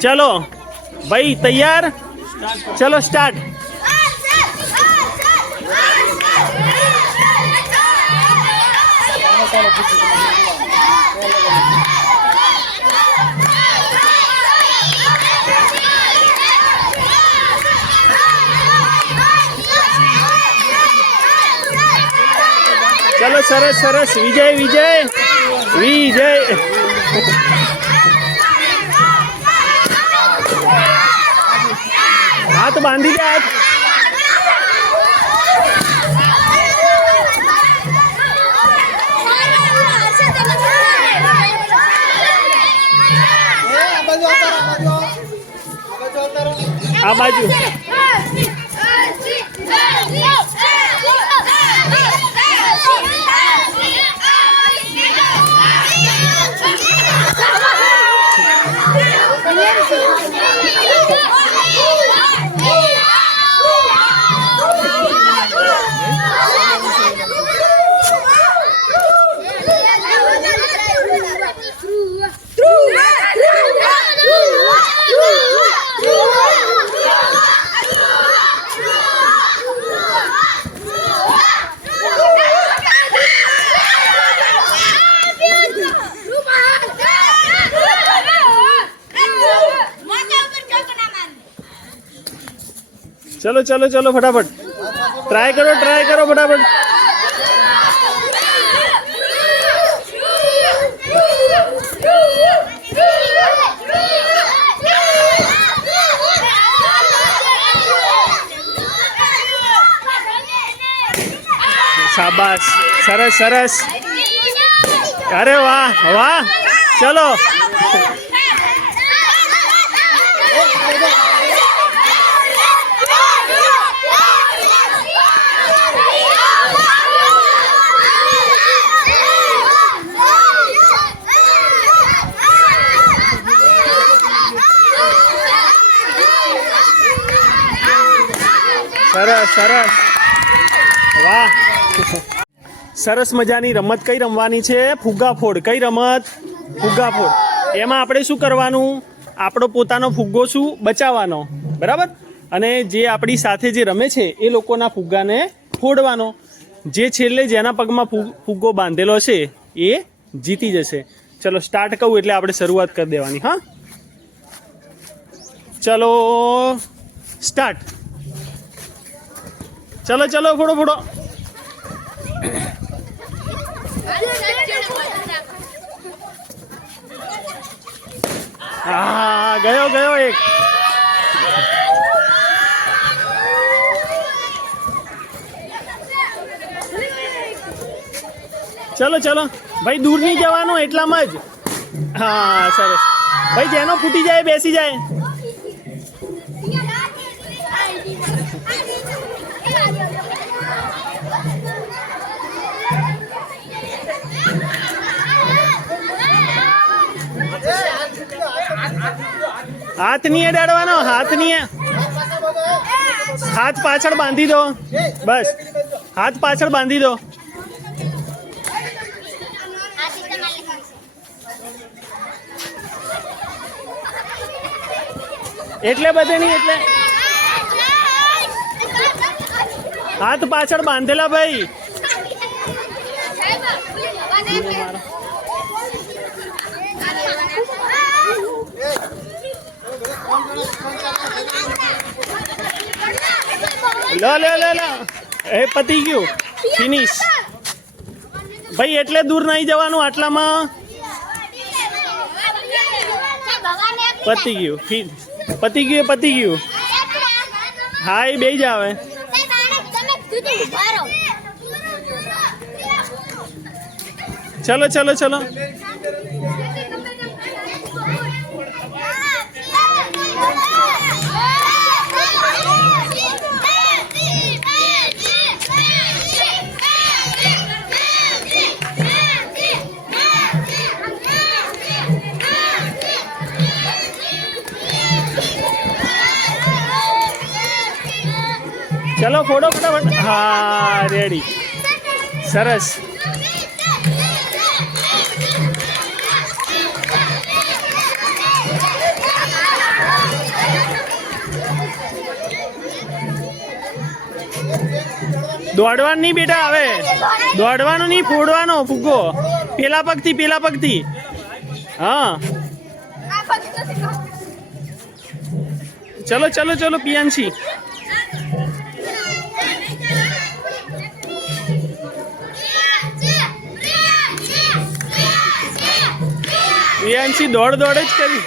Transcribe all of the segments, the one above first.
चलो भाई तैयार, चलो स्टार्ट। चलो सरस सरस, विजय विजय विजय। हाथ बांधी दे, हाथ। आ बाजू चलो चलो चलो फटाफट ट्राई करो फटाफट। शाबाश, सरस सरस, अरे वाह वाह, चलो સરસ સરસ, વાહ। સરસ મજાની રમત કઈ રમવાની છે? ફુગ્ગા ફોડ। કઈ રમત? ફુગ્ગા ફોડ। એમાં આપણે શું કરવાનું? આપણો પોતાનો ફુગ્ગો શું બચાવવાનો, બરાબર? અને જે આપણી સાથે જે રમે છે એ લોકોના ફુગ્ગાને ફોડવાનો। જે છેલ્લે જેના પગમાં ફુગ્ગો બાંધેલો છે એ જીતી જશે। ચલો સ્ટાર્ટ કહું એટલે આપણે શરૂઆત કરી દેવાની। હા ચલો સ્ટાર્ટ। चलो चलो फोड़ो फोड़ो। हाँ गयो गयो एक। चलो चलो भाई दूर नहीं जवानो एटलामां ज। हाँ सरस भाई, जेनो फूटी जाए बेसी जाए। हाथ नहीं अडाड़वानो, हाथ नहीं है। हाथ पाछड़ बांधी दो, बस हाथ पाछड़ बांधी दो। एटले बधे नहीं, एटले हाथ पाछड़ बांधेला भाई। लो लो लो लो, ए पति गયું, फिनिश भाई। एटले दूर नहीं जवानुं, आटलामां पति गયું, पति गયું, पति गયું। हाँ ए बेही जावे। चलो चलो चलो चलो फोटो फटाफट। हाँ रेडी, सरस। દોડવાનું નહીં બેટા, હવે દોડવાનું નહીં, ફોડવાનો ફુગ્ગો પેલા પગથી. હા ચલો ચલો ચલો પિયાંશી. પિયાંશી દોડ જ કરી.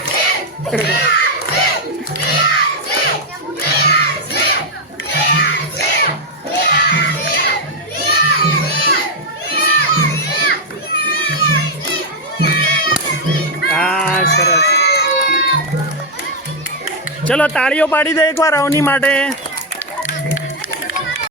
હા સરસ. ચલો તાળીઓ પાડી દે એકવાર અવની માટે.